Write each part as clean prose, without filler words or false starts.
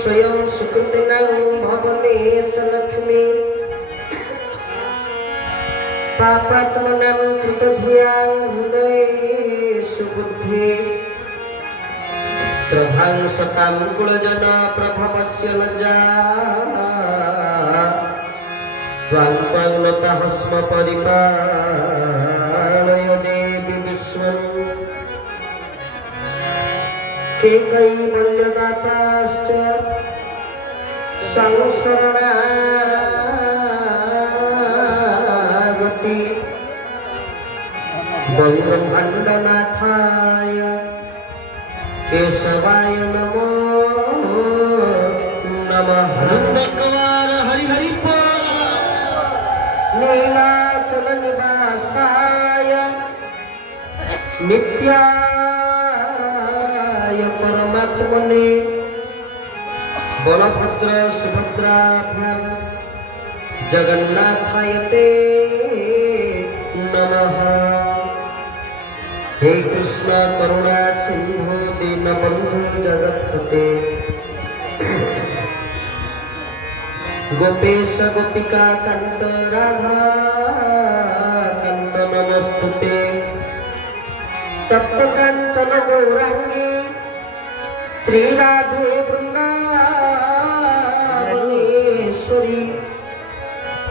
स्वयं सुकृतिनं भवने सलक्ष्मी पापात्मनं कृतधियां हृदये सुबुद्धि श्रद्धां सतां कुलजन प्रभवस्य लज्जा त्वां त्वां नतः स्म परिपालय देवि विश्वम् कैकैवल्यदाताश्च संशरणागति ब्रह्माण्डनाथाय केशवाय नमो नमः। नंदकुमार हरि हरि बोल। नीलाचल निवासाय नित्याय परमात्मने बलभद्र सुभद्राभ्यां जगन्नाथाय ते नमः। हे कृष्ण करुणा सिंधु दीनबंधु जगत्पते गोपेश गोपिका कांत राधा कांत नमस्तुते तप्त कांचन गौरांगी श्री राधे वृंदावनेश्वरी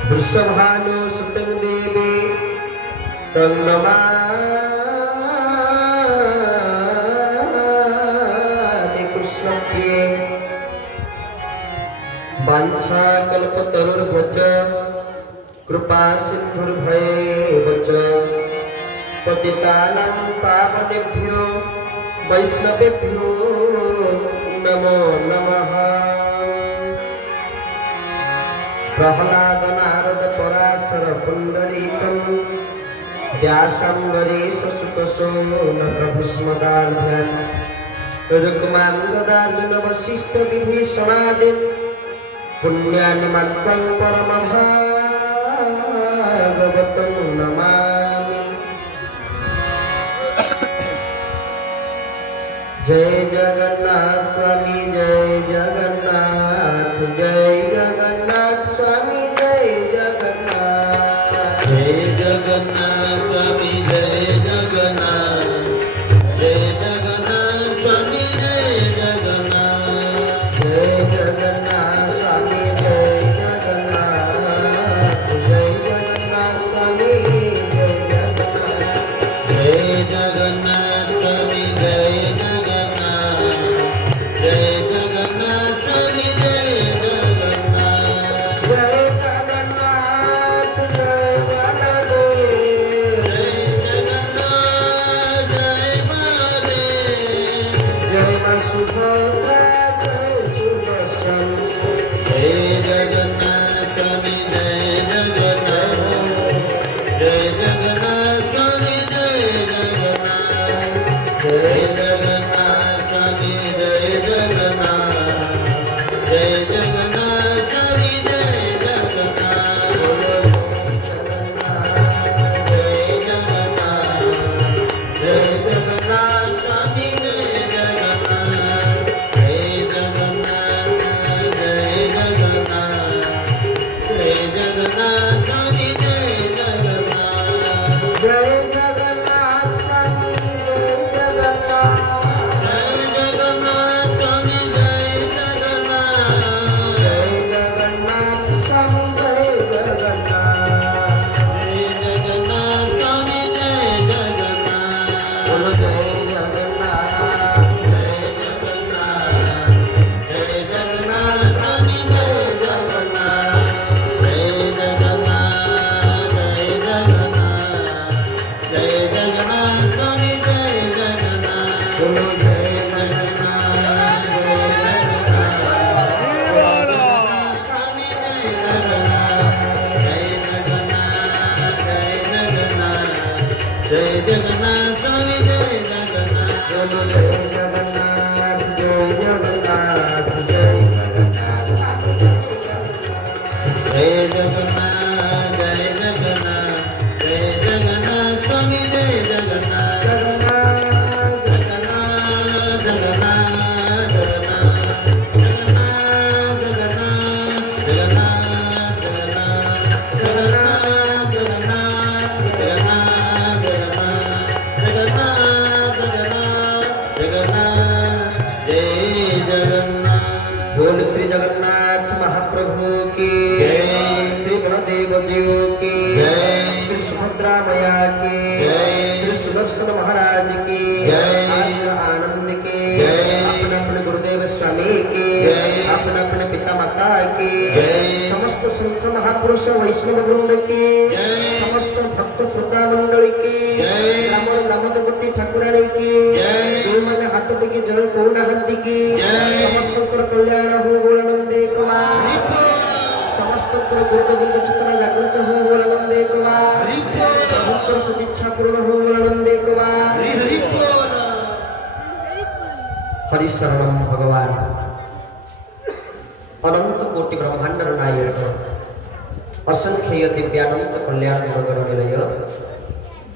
वृषभानुसुते देवी तन्नमामि कृष्णप्रिये। वाञ्छा कल्पतरुर्भ्यश्च कृपा सिन्धुर्भैव च पतितानां पावनेभ्यो वैष्णवेभ्यो नमो नमः। प्रह्लाद नारद पराशर पुण्डरीकं व्यासाम्बरीश सुतशौनक भीष्मदाभ्यां रुक्मां गदार्जुन वसिष्ठ विभीषणादीन् पुण्यानि मत्वं परमभागवतं नमामि। जय जगन्नाथ स्वामी जय जगन्नाथ जय जगन्नाथ स्वामी जय जगन्नाथ जय जगन्नाथ स्वामी जय जगन्नाथ जय जगन्नाथ स्वामी जय जगन्नाथ जय जगन्नाथ स्वामी जय जगन्नाथ जय जगन्नाथ स्वामी जय जगन्नाथ जय जगन्नाथ स्वामी जय जगन्नाथ जय जगन्नाथ स्वामी जय जगन्नाथ जय जगन्नाथ जय बलदेव जय जगन्नाथ जय बलदेव जय वसुदेवा जय सुदर्शन जय जगन्नाथ स्वामी जय जगन्नाथ जय जगन्नाथ स्वामी जय जगन्नाथ जय जगन्नाथ स्वामी जय जगन्नाथ जय जगन्नाथ स्वामी जय जगन्नाथ जय जगन्नाथ जय जगन्नाथ स्वामी जय जगन्नाथ जय जगन्नाथ जय जगन्नाथ जय जगन्नाथ स्वामी जय जगन्नाथ जय जगन्नाथ स्वामी जय जगन्नाथ जय जगन्नाथ स्वामी जय जगन्नाथ जय जगन्नाथ स्वामी जय जगन्नाथ जय जगन्नाथ स्वामी जय जगन्नाथ बोलो जय जगन्नाथ जय जगन्नाथ जय जगन्नाथ स्वामी जय जगन्नाथ जय जगन्नाथ जय जगन्नाथ जय जगन्नाथ स्वामी जय जगन्नाथ बोलो जय जगन्नाथ जय जगन्नाथ स्वामी जय जगन्नाथ जय जगन्नाथ जय जगन्नाथ जय जगन्नाथ स्वामी जय जगन्नाथ बोलो जय जगन्नाथ जय जगन्नाथ जय जगन्नाथ जय जगन्नाथ जय जगन्नाथ जय जगन्नाथ स्वामी जय जगन्नाथ जगन्नाथ जगन्नाथ जगन्नाथ जगन्नाथ देवजियों की जय। श्री सुभद्रा मैया की जय। श्री सुदर्शन महाराज की जय। आज आनंद की जय। अपने अपने गुरुदेव स्वामी की जय। अपने अपने पिता माता की जय। समस्त संत महापुरुष वैष्णव वृंद की जय। समस्त भक्त श्रोता मंडली की जय। ग्राम ग्राम देवती ठाकुराणी की जय। जो मैंने हाथ टिकी जय करुणाहांती की जय। समस्त कल्याण हो बोलनंदे कुमार समस्त गुरुगोविंद चित्तन जागृत हो बोलनंदे कुमार प्रभुत्व सदिच्छा पूर्ण हो बोलनंदे कुमार हरिशरणम भगवान अनंत कोटि ब्रह्मांड नायक असंख्य दिव्यानंत कल्याण गुणगण निलय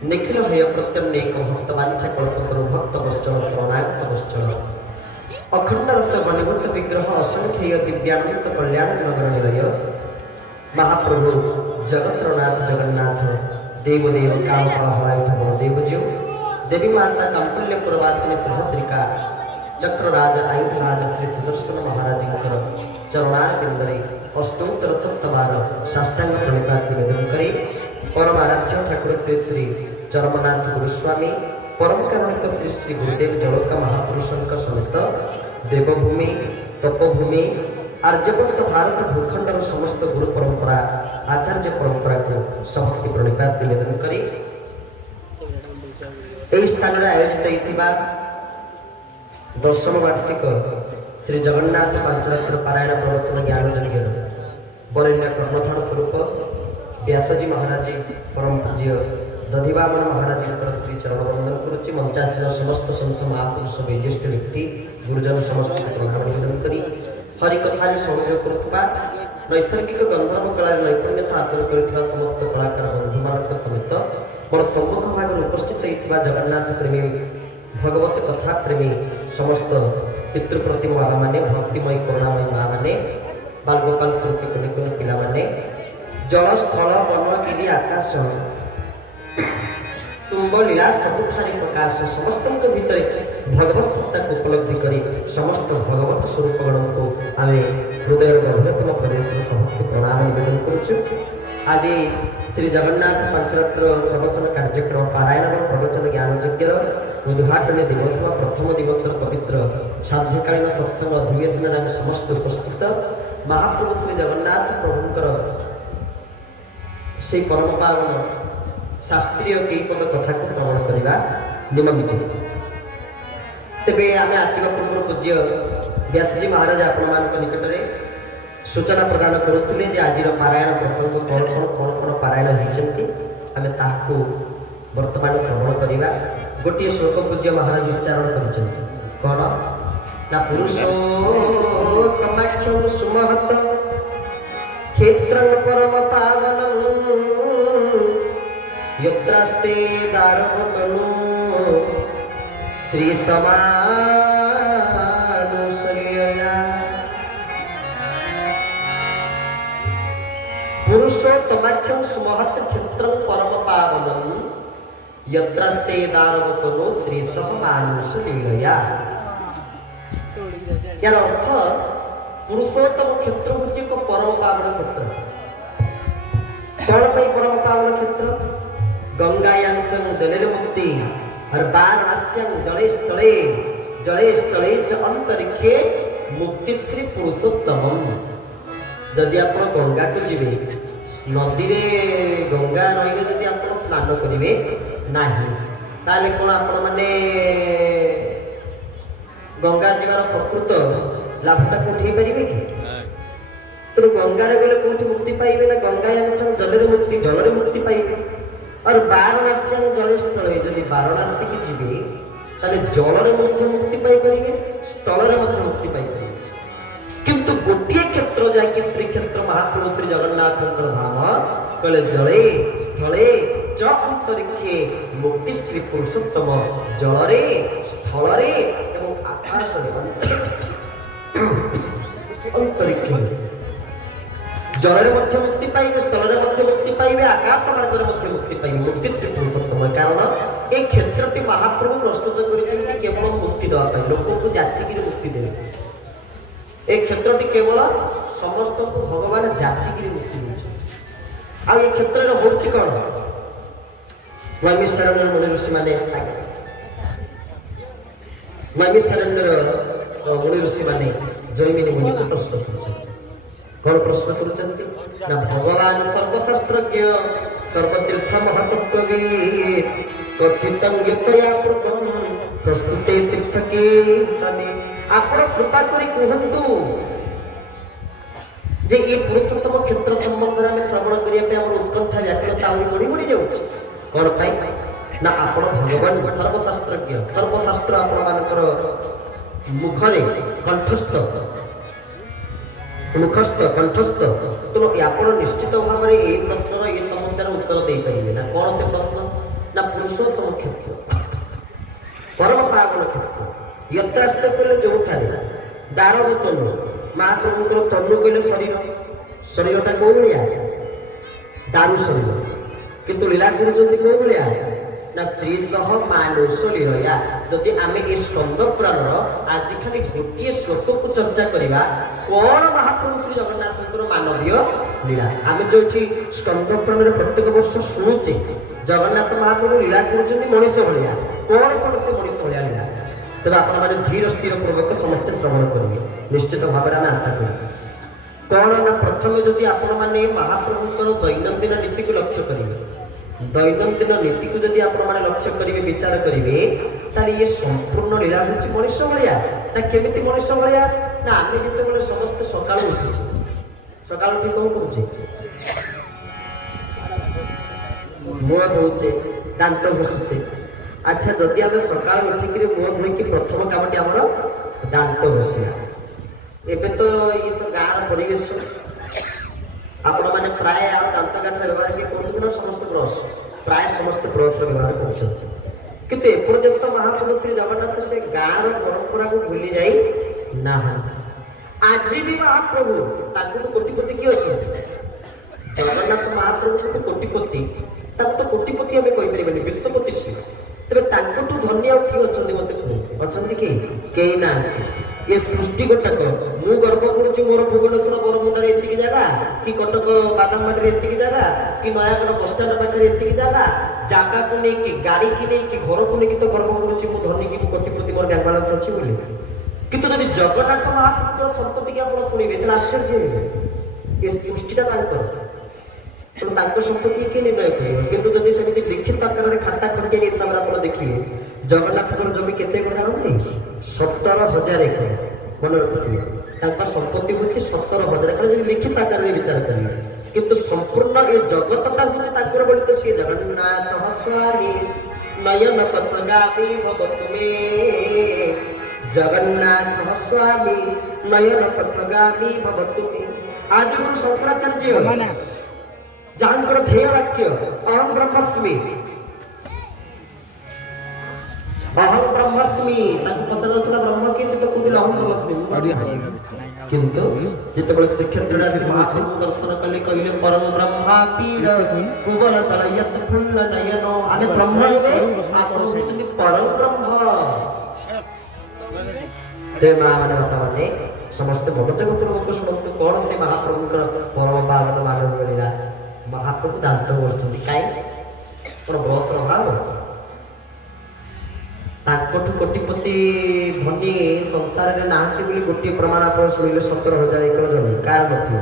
निखिल हय प्रत्यनेक भक्त वांछा कल्पतरु भक्त वश्चल शरणागत वश्चल अखंड रस घनीभूत विग्रह असंख्य दिव्यानंत कल्याण गुणगण निलय महाप्रभु जगत्रनाथ जगन्नाथ देवदेव काम प्रहलायुध बलदेवज्यू देवी माता कंपल्य पुरवासिनी सुभद्रिका चक्रराज आयुधराज श्री सुदर्शन महाराज चरणार बिंदरे अष्टोत्तर सप्तबार साष्टांग प्रणिपात निवेदन करे परम आराध्य ठाकुर श्री श्री चरमनाथ गुरुस्वामी परम कारुणिक श्री श्री गुरुदेव जलोका महापुरुषों समेत देवभूमि तपोभूमि आर्यवर्त भारत भूखंडर समस्त गुरु परंपरा आचार्य परंपरा को समक्ति प्रणिपात निवेदन करी এই স্থাନରେ আয়োজিত ইতিবা दशम वार्षिक श्री जगन्नाथ पांचरात्र पारायण प्रवचन ज्ञान यज्ञ वरेण्य कर्मधार स्वरूप व्यासजी महाराज परम पूज्य दधिवामन महाराज श्री चरण वंदन करुच्ची मंचासीन समस्त संत महापुरुष वैज्येष्ठ व्यक्ति गुरुजन समस्त प्रणाम निवेदन करी हरिकथार संयोग करुवा नैसर्गिक गंधर्व कला नैपुण्यता हासिल कर समस्त कलाकार बंधु मान समेत मोर सम्मुख भाग उपस्थित होता जगन्नाथ प्रेमी भगवत कथा प्रेमी समस्त पितृप्रतिम बाबा माने भक्तिमय करुणामय माँ माने बालगोपाल स्वरूप कुनि कुनि पिला माने जल स्थल वन गिरी आकाश तुम्ब लीला सबुठारी प्रकाश समस्त भितर भगवत सत्ता को उपलब्धि करी समस्त भगवत स्वरूप गण को आम हृदय गभीरतम प्रदेश समस्त प्रणाम निवेदन करुचु आज श्री जगन्नाथ पांचरात्र प्रवचन कार्यक्रम पारायण प्रवचन ज्ञान यज्ञ उद्घाटन दिवस व प्रथम दिवस पवित्र साध्यकालीन सत्संग अधिवेशन में समस्त उपस्थित महाप्रभु श्री जगन्नाथ प्रभुंकर से परम पावन शास्त्रीय कई पद कथा को श्रवण करने निमित्त तेरे आम आसवा पूर्व पूज्य व्यासजी महाराज आपण निकट में सूचना प्रदान करुले आज पारायण प्रसंग कौन कौन कौन कौन पारायण होती आम ताकू वर्तमान श्रवण करवा गोटे श्लोक पूज्य महाराज उच्चारण कर कौन ना पुरुषोत्तमाख्यं सुमहत क्षेत्रं परम पावनं यत्रास्ते दारवतनु श्री समानुसयया पुरुषोत्तमाख्यं सुमहत क्षेत्रं परम पावनं यत्रास्ते दारवतनु श्री समानुसयया यार अर्थ पुरुषोत्तम क्षेत्र हूँ एक परम पावन क्षेत्र कौन पर परम पावन क्षेत्र गंगायांचं जलेर मुक्ति और वाराणस्यां जले स्थले च अंतरिक्षे मुक्ति श्री पुरुषोत्तम जदि आप गंगा को जीवे नदी रे गंगा नई जदि आप स्नान करेंगे ना ताले कौन आपण माने गंगा जीवार प्रकृत लाभटा कौटी पारे कि तो गंगार गले कौटी मुक्ति पाइबे ना गंगायांचं जलर मुक्ति जलर मुक्ति पाइबे और वाराणस्यां जले स्थले जदि वाराणसी की जीवे ताले जलर मध्य मुक्ति पाई परिबे स्थलर मध्य मुक्ति पाई परिबे किंतु गोटे क्षेत्र जाके श्री क्षेत्र महाप्रभु श्री जगन्नाथ धाम कहले जले स्थले च अंतरिक्षे मुक्ति श्री पुरुषोत्तम जलरे स्थलरे एवं आकाश अंतरिक्षे जलरे मध्य मुक्ति पाइबे स्थलरे मध्य मुक्ति पाइबे आकाश मार्गरे मध्य मुक्ति पाइबे मुक्ति श्री पुरुषोत्तम कारण ए क्षेत्रटी महाप्रभु प्रस्तुत करिसेंति केवल मुक्ति देवा पाई लोक को जाचिकी मुक्ति देबे ए क्षेत्रटी केवल समस्त को भगवान जाचिकी मुक्ति देउछन ଆଉ ଏ କ୍ଷେତ୍ରରେ ହଉଛି କଣ? ନୈମିଷାରଣ୍ୟ ମୁନି ଋଷି ମାନେ ମୁନି ଋଷି ମାନେ ଜୈମିନୀ ମୁନିକୁ ପ୍ରଶ୍ନ କରୁଛନ୍ତି। କଣ ପ୍ରଶ୍ନ କରୁଛନ୍ତି? ନା ଭଗବାନ ସର୍ବଶାସ୍ତ୍ରଜ୍ଞ ସର୍ବତୀର୍ଥ ମହାତତ୍ତ୍ୱବିତ୍ କଥିତଂ ୟତୟା ପୂର୍ବଂ ପ୍ରସ୍ତୁତେ ତୀର୍ଥକେ ତମେ। ଆପଣ କୃପା କରି କୁହନ୍ତୁ ଯେ ଏ ପୁରୁଷୋତ୍ତମ କ୍ଷେତ୍ର ସମ୍ବନ୍ଧରେ ଆମେ ଶ୍ରବଣ କରିବା ପାଇଁ ଆମର ଉତ୍କଣ୍ଠା ବ୍ୟାକୁଳତା ଆହୁରି ବଢି ବଢି ଯାଉଛି। କଣ ପାଇଁ? ନା ଆପଣ ଭଗବାନ ସର୍ବଶାସ୍ତ୍ରଜ୍ଞ, ସର୍ବଶାସ୍ତ୍ର ଆପଣ ମାନଙ୍କର ମୁଖରେ କଣ୍ଠସ୍ଥ ତେଣୁ ଆପଣ ନିଶ୍ଚିତ ଭାବରେ ଏଇ ପ୍ରଶ୍ନର ଏ ସମସ୍ୟାର ଉତ୍ତର ଦେଇପାରିବେ ନା। କଣ ସେ ପ୍ରଶ୍ନ? ନା ପୁରୁଷୋତ୍ତମ କ୍ଷେତ୍ର, ପରମ ପାବନ କ୍ଷେତ୍ର। ୟଥାସ୍ଥ କହିଲେ ଯୋଉଠାରେ ଦାରବ ତନୁ, ମହାପ୍ରଭୁଙ୍କର ତନୁ କହିଲେ ଶରୀର, ଶରୀରଟା କୋଉ ଭଳିଆ? ଦାରୁ ଶରୀର। କିନ୍ତୁ ଲୀଳା କରୁଛନ୍ତି କୋଉ ଭଳିଆ? ନା ଶ୍ରୀ ସହ ମାନୁଷ ଲୀଳୟା। ଯଦି ଆମେ ଏ ସ୍କନ୍ଦ ପୁରାଣର ଆଜି ଖାଲି ଗୋଟିଏ ଶ୍ଲୋକକୁ ଚର୍ଚ୍ଚା କରିବା, କଣ ମହାପ୍ରଭୁ ଶ୍ରୀ ଜଗନ୍ନାଥଙ୍କର ମାନବୀୟ ଲୀଳା। ଆମେ ଯୋଉଠି ସ୍କନ୍ଦ ପୁରାଣରେ ପ୍ରତ୍ୟେକ ବର୍ଷ ଶୁଣୁଛେ ଜଗନ୍ନାଥ ମହାପ୍ରଭୁ ଲୀଳା କରୁଛନ୍ତି ମଣିଷ ଭଳିଆ, କଣ କଣ ସେ ମଣିଷ ଭଳିଆ ଲୀଳା? ତେବେ ଆପଣମାନେ ଧୀର ସ୍ଥିର ପୂର୍ବକ ସମସ୍ତେ ଶ୍ରବଣ କରିବେ, ନିଶ୍ଚିତ ଭାବରେ ଆମେ ଆଶା କରୁ। କଣ ନା ପ୍ରଥମେ ଯଦି ଆପଣମାନେ ମହାପ୍ରଭୁଙ୍କର ଦୈନନ୍ଦିନ ନୀତିକୁ ଲକ୍ଷ୍ୟ କରିବେ, ଦୈନନ୍ଦିନ ନୀତିକୁ ଯଦି ଆପଣମାନେ ଲକ୍ଷ୍ୟ କରିବେ, ବିଚାର କରିବେ, ତାହେଲେ ଇଏ ସମ୍ପୂର୍ଣ୍ଣ ଲୀଳା ହେଉଛି ମଣିଷ ଭଳିଆ। ନା କେମିତି ମଣିଷ ଭଳିଆ? ନା ଆମେ ଯେତେବେଳେ ସମସ୍ତେ ସକାଳୁ ଉଠୁଛୁ, ସକାଳୁ ଉଠି କଣ କରୁଛେ? ମୁହଁ ଧୋଉଛେ, ଦାନ୍ତ ଘଷୁଛେ। ଆଚ୍ଛା, ଯଦି ଆମେ ସକାଳୁ ଉଠିକିରି ମୁହଁ ଧୋଇକି ପ୍ରଥମ କାମଟି ଆମର ଦାନ୍ତ ଘଷିବା। ଏବେ ତ ଇଏ ତ ଗାଁର ପରିବେଶ, ଆପଣମାନେ ପ୍ରାୟ ଆଉ ଦାନ୍ତ କାଠିର ବ୍ୟବହାର କିଏ କରୁଛନ୍ତି ନା? ସମସ୍ତେ ବ୍ରସ୍, ପ୍ରାୟ ସମସ୍ତେ ବ୍ରସ୍ର ବ୍ୟବହାର କରୁଛନ୍ତି। କିନ୍ତୁ ଏପର୍ଯ୍ୟନ୍ତ ମହାପ୍ରଭୁ ଶ୍ରୀ ଜଗନ୍ନାଥ ସେ ଗାଁର ପରମ୍ପରାକୁ ଭୁଲି ଯାଇ ନାହାନ୍ତି। ଆଜି ବି ମହାପ୍ରଭୁ, ତାଙ୍କୁ କୋଟିପତି କିଏ ଅଛନ୍ତି? ଜଗନ୍ନାଥ ମହାପ୍ରଭୁଙ୍କୁ କୋଟିପତି, ତାକୁ ତ କୋଟିପତି ଆମେ କହିପାରିବାନି, ବିଶ୍ୱପତି ସିଏ। ତେବେ ତାଙ୍କଠୁ ଧନ୍ୟ ଆଉ କିଏ ଅଛନ୍ତି ମତେ କୁହନ୍ତୁ? ଅଛନ୍ତି କି? କେହି ନାହାନ୍ତି। ଏ ସୃଷ୍ଟି ଗୋଟାକ, ମୁଁ ଗର୍ବ କରୁଛି ମୋର ଭୁବନେଶ୍ୱର ବରମୁଣ୍ଡାରେ ଏତିକି ଜାଗା, କି କଟକ ବାଦାମବାଡ଼ିରେ ଏତିକି ଜାଗା, କି ନୟାଗଡ଼ ବସଷ୍ଟାଣ୍ଡ ପାଖରେ ଏତିକି ଜାଗା, ଜାଗାକୁ ନେଇକି, ଗାଡ଼ିକି ନେଇକି, ଘରକୁ ନେଇକି ତ ଗର୍ବ କରୁଛି ମୁଁ ଧନୀ, କି ମୁଁ କୋଟିପତି, ମୋର ବ୍ୟାଙ୍କ ବାଲାନ୍ସ ଅଛି ବୋଲି। କିନ୍ତୁ ଯଦି ଜଗନ୍ନାଥ ମହାପ୍ରଭୁଙ୍କର ସମ୍ପତ୍ତିକି ଆପଣ ଶୁଣିବେ ତାହେଲେ ଆଶ୍ଚର୍ଯ୍ୟ ହେବେ। ଏ ସୃଷ୍ଟିଟା ତାଙ୍କର, ତେଣୁ ତାଙ୍କ ସମ୍ପତ୍ତି କିଏ ନିର୍ଣ୍ଣୟ କରିବ? କିନ୍ତୁ ଯଦି ସେମିତି ଲିଖିତ ଆକାରରେ ଖାତା ଖଣ୍ଡିଆ ହିସାବରେ ଆପଣ ଦେଖିବେ, ଜଗନ୍ନାଥଙ୍କର ଜମି କେତେ ଏକର ଜାଣନ୍ତି? 17,000 ଏକର। ମନେ ରଖିଥିବେ, ତାଙ୍କ ସମ୍ପତ୍ତି ହଉଛି 17,000 ଏକର ଯଦି ଲିଖିତ ଆକାରରେ ବିଚାର କରିବେ। କିନ୍ତୁ ସମ୍ପୂର୍ଣ୍ଣ ଏ ଜଗତଟା ହଉଛି ତାଙ୍କର ବୋଲି ତ ସିଏ ଜଗନ୍ନାଥ ସ୍ୱାମୀ ନୟନ ପଥଗାମୀ ଭବତୁ ମେ, ଜଗନ୍ନାଥ ସ୍ୱାମୀ ନୟନ ପଥଗାମୀ ଭବତୁ ମେ। ଆଦିଗୁରୁ ଶଙ୍କରାଚାର୍ଯ୍ୟ ଯାହାଙ୍କର ଧ୍ୟେୟ ବାକ୍ୟ ଅହଂ ବ୍ରହ୍ମାସ୍ମି, ଅହଂ ବ୍ରହ୍ମାସ୍ମି, ତାଙ୍କୁ ପଚରାଯାଉଥିଲା ବ୍ରହ୍ମ କିଏ? ସେ ତ କହୁଥିଲେ ଅହଂ ବ୍ରହ୍ମାସ୍ମି। କିନ୍ତୁ ଯେତେବେଳେ ଶ୍ରୀକ୍ଷେତ୍ରରେ ଆସି ମହାପ୍ରଭୁ ଦର୍ଶନ କଲେ, କହିଲେ ପରମ ବ୍ରହ୍ମା ପୀଡ଼ କୁବଲ ତଳୟତ୍ ଫୁଲ୍ଲ ନୟନ। ଆମେ ବ୍ରହ୍ମ ହେଲେ ଆପଣ ହଉଛନ୍ତି ପରମ ବ୍ରହ୍ମ। ଦେବ ମା ମାନେ, ବାପା ମାନେ, ସମସ୍ତେ ବଡ଼ ଜଗତର ଲୋକ ଶୁଣନ୍ତୁ, କଣ ସେ ମହାପ୍ରଭୁଙ୍କର ପରମ ପାବନ ମାନବ ଲୀଳା। ମହାପ୍ରଭୁ ଦାନ୍ତ ଘଷୁଛନ୍ତି, କାଇଁ? କଣ ବସର ଅଭାବ? ତାଙ୍କଠୁ କୋଟିପତି ଧନୀ ସଂସାରରେ ନାହାନ୍ତି ବୋଲି ଗୋଟିଏ ପ୍ରମାଣ ଆପଣ ଶୁଣିଲେ, 17,000 ଏକର ଜମି କାହାର ନଥିବ।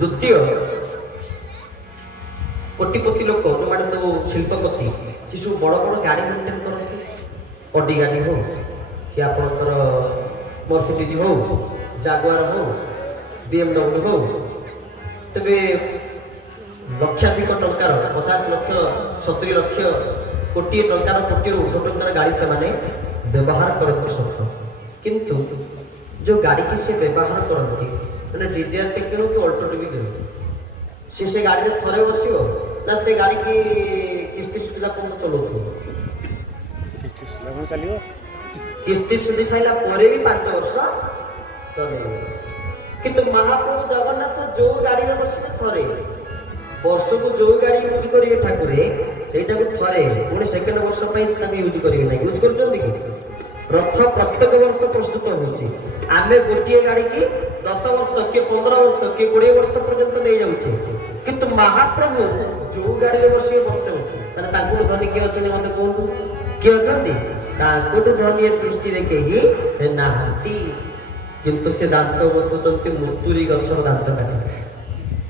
ଦ୍ୱିତୀୟ, କୋଟିପତି ଲୋକ ଯୋଉମାନେ ସବୁ ଶିଳ୍ପପତି, ସେ ସବୁ ବଡ଼ ବଡ଼ ଗାଡ଼ି ମେଣ୍ଟେନ୍ କରନ୍ତି। ଅଡି ଗାଡ଼ି ହଉ, କି ଆପଣଙ୍କର ମର୍ସିଡିଜ ହଉ, ଜାଗୁଆର ହଉ, BMW ହଉ, ତେବେ ଲକ୍ଷାଧିକ ଟଙ୍କାର, 50 ଲକ୍ଷ, 70 ଲକ୍ଷ, କୋଟିଏ ଟଙ୍କାର, କୋଟିଏରୁ ଉର୍ଦ୍ଧ୍ୱ ଟଙ୍କାର ଗାଡ଼ି ସେମାନେ ବ୍ୟବହାର କରନ୍ତି ସତ। କିନ୍ତୁ ଯୋଉ ଗାଡ଼ିକି ସେ ବ୍ୟବହାର କରନ୍ତି, ମାନେ ଡିଜେଆରଟେ କିଣୁ କି ଅଲ୍ଟୋଟେ ବି କିଣୁ, ସେ ଗାଡ଼ିରେ ଥରେ ବସିବ ନା ସେ ଗାଡ଼ିକି କିସ୍ତି ସୁବିଧା କଣ ଚଲାଉଥିବ? କିସ୍ତି ସୁଝି ସାରିଲା ପରେ ବି 5 ବର୍ଷ ଚଲେଇବେ। କିନ୍ତୁ ମହାପ୍ରଭୁ ଜଗନ୍ନାଥ ଯୋଉ ଗାଡ଼ିରେ ବସିବେ ଥରେ, ବର୍ଷକୁ ଯୋଉ ଗାଡ଼ି ୟୁଜ୍ କରିବେ ଠାକୁରେ, ସେଇଟାକୁ ଥରେ, ପୁଣି ସେକେଣ୍ଡ ବର୍ଷ ପାଇଁ ତାକୁ ୟୁଜ୍ କରିବେ ନାହିଁ। ୟୁଜ୍ କରୁଛନ୍ତି କି? ରଥ ପ୍ରତ୍ୟେକ ବର୍ଷ ପ୍ରସ୍ତୁତ ହେଉଛି। ଆମେ ଗୋଟିଏ ଗାଡ଼ିକି 10 ବର୍ଷ, କିଏ 15 ବର୍ଷ, କିଏ 20 ବର୍ଷ ପର୍ଯ୍ୟନ୍ତ ନେଇଯାଉଛେ। କିନ୍ତୁ ମହାପ୍ରଭୁ ଯୋଉ ଗାଡ଼ିରେ ବସିବେ ବସେ ତାହେଲେ ତାଙ୍କଠୁ ଧନୀ କିଏ ଅଛନ୍ତି ମତେ କୁହନ୍ତୁ? କିଏ ଅଛନ୍ତି? ତାଙ୍କଠୁ ଧନୀ ଏ ସୃଷ୍ଟିରେ କେହି ନାହାନ୍ତି। କିନ୍ତୁ ସେ ଦାନ୍ତ ବସୁଛନ୍ତି ମୁତୁରି ଗଛର ଦାନ୍ତ କାଟିବେ।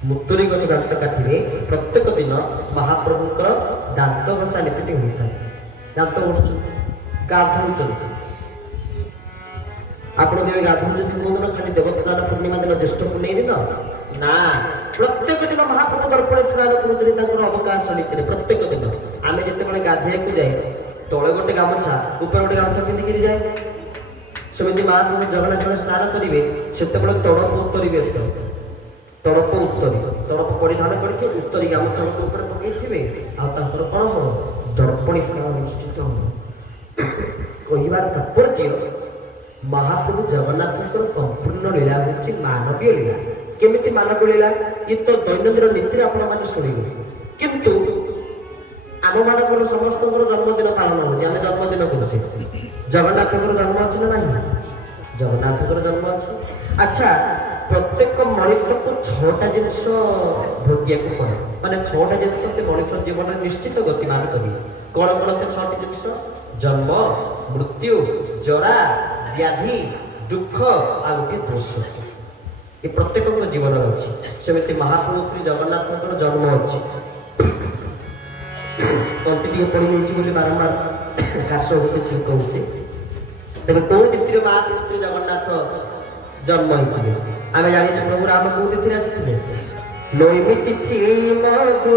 ମୁତୁରି ଗଛ ଦାନ୍ତ କାଟିବେ। ପ୍ରତ୍ୟେକ ଦିନ ମହାପ୍ରଭୁଙ୍କର ଦାନ୍ତ ଘଷା ନୀତିଟି ହୋଇଥାଏ। ଦାନ୍ତ ଘଷୁଛନ୍ତି, ଗାଧଉଛନ୍ତି। ଆପଣ କେବେ ଗାଧଉଛନ୍ତି କୋଉ ଦିନ? ଖାଲି ଦେବସ୍ନାନ ପୂର୍ଣ୍ଣିମା ଦିନ, ଜ୍ୟେଷ୍ଠ ପୂର୍ଣ୍ଣମୀ ଦିନ ନା, ପ୍ରତ୍ୟେକ ଦିନ ମହାପ୍ରଭୁ ଦର୍ପଣ ସ୍ନାନ କରୁଛନ୍ତି ତାଙ୍କର ଅବକାଶ ନୀତିରେ। ପ୍ରତ୍ୟେକ ଦିନ ଆମେ ଯେତେବେଳେ ଗାଧେଇବାକୁ ଯାଏ ତଳେ ଗୋଟେ ଗାମୁଛା ଉପରେ ଗୋଟେ ଗାମୁଛା ପିନ୍ଧିକିରି ଯାଏ। ସେମିତି ମହାପ୍ରଭୁ ଜଗନ୍ନାଥ ସ୍ନାନ କରିବେ ସେତେବେଳେ ତଡ଼ପ ଉତ୍ତରୀ ବେଶ, ତଡ଼ପ ଉତ୍ତରୀ, ତଡ଼ପ ପରିଧାନ କରିଥିବେ, ଉତ୍ତରୀ ଗାମୁଛା ଉପରେ ପକେଇଥିବେ। ଆଉ ତାଙ୍କର କ'ଣ ହବ? ଦର୍ପଣୀ ସ୍ନାନ ଅନୁଷ୍ଠିତ ହବ। କହିବାର ତାତ୍ପର୍ଯ୍ୟ ମହାପ୍ରଭୁ ଜଗନ୍ନାଥଙ୍କର ସମ୍ପୂର୍ଣ୍ଣ ଲୀଳା ହେଉଛି ମାନବୀୟ ଲୀଳା। କେମିତି ମାନବୀୟ ଲୀଳା? ଇଏ ତ ଦୈନନ୍ଦିନ ନୀତିରେ ଆପଣମାନେ ଶୁଣିବେ। କିନ୍ତୁ ଆମମାନଙ୍କର ସମସ୍ତଙ୍କର ଜନ୍ମଦିନ ପାଳନ ହେଉଛି, ଆମେ ଜନ୍ମଦିନ କରୁଛେ। ଜଗନ୍ନାଥଙ୍କର ଜନ୍ମ ଅଛି ନା ନାହିଁ? ଜଗନ୍ନାଥଙ୍କର ଜନ୍ମ ଅଛି। ଆଚ୍ଛା, ପ୍ରତ୍ୟେକ ମଣିଷକୁ 6ଟା ଜିନିଷ ଭୋଗିବାକୁ ପଡ଼େ, ମାନେ 6ଟା ଜିନିଷ ସେ ମଣିଷ ଜୀବନରେ ନିଶ୍ଚିତ ଗତିମାନ କରିବେ। କ'ଣ କ'ଣ ସେ 6ଟି ଜିନିଷ? ଜନ୍ମ, ମୃତ୍ୟୁ, ଜରା, ବ୍ୟାଧି, ଦୁଃଖ ଆଉ ଗୋଟିଏ ଦୋଷ। ଏ ପ୍ରତ୍ୟେକଙ୍କ ଜୀବନରେ ଅଛି। ସେମିତି ମହାପ୍ରଭୁ ଶ୍ରୀ ଜଗନ୍ନାଥଙ୍କର ଜନ୍ମ ଅଛି। ତଣ୍ଟି ଟିକେ ପଡ଼ିଯାଉଛି ବୋଲି ବାରମ୍ବାର କାଶ ହେଉଛି, ଛିଙ୍କ ହେଉଛି। ତେବେ କୋଉ ତିଥିରେ ମହାପ୍ରଭୁ ଶ୍ରୀ ଜଗନ୍ନାଥ ଜନ୍ମ ହେଇଥିଲେ? ଆମେ ଜାଣିଛୁ ପ୍ରଭୁ ରାମ କୋଉ ତିଥିରେ ଆସିଥିଲେ? ନୈମି ତିଥି ମଧୁ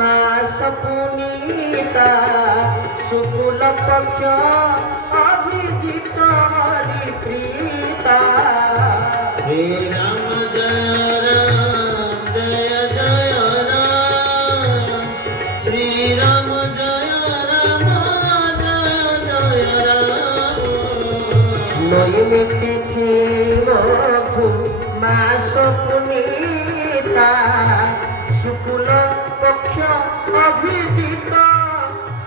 ମାସ ପୁନୀତା ଶୁକ୍ଳ ପକ୍ଷ ଅଭିଜିତ ହରି ପ୍ରୀତା। श्रीराम जय राम जय जय राम, श्रीराम जय राम जय जय राम। नैमि तिथि मधु मास पुनीता शुक्ल पक्ष अभिजित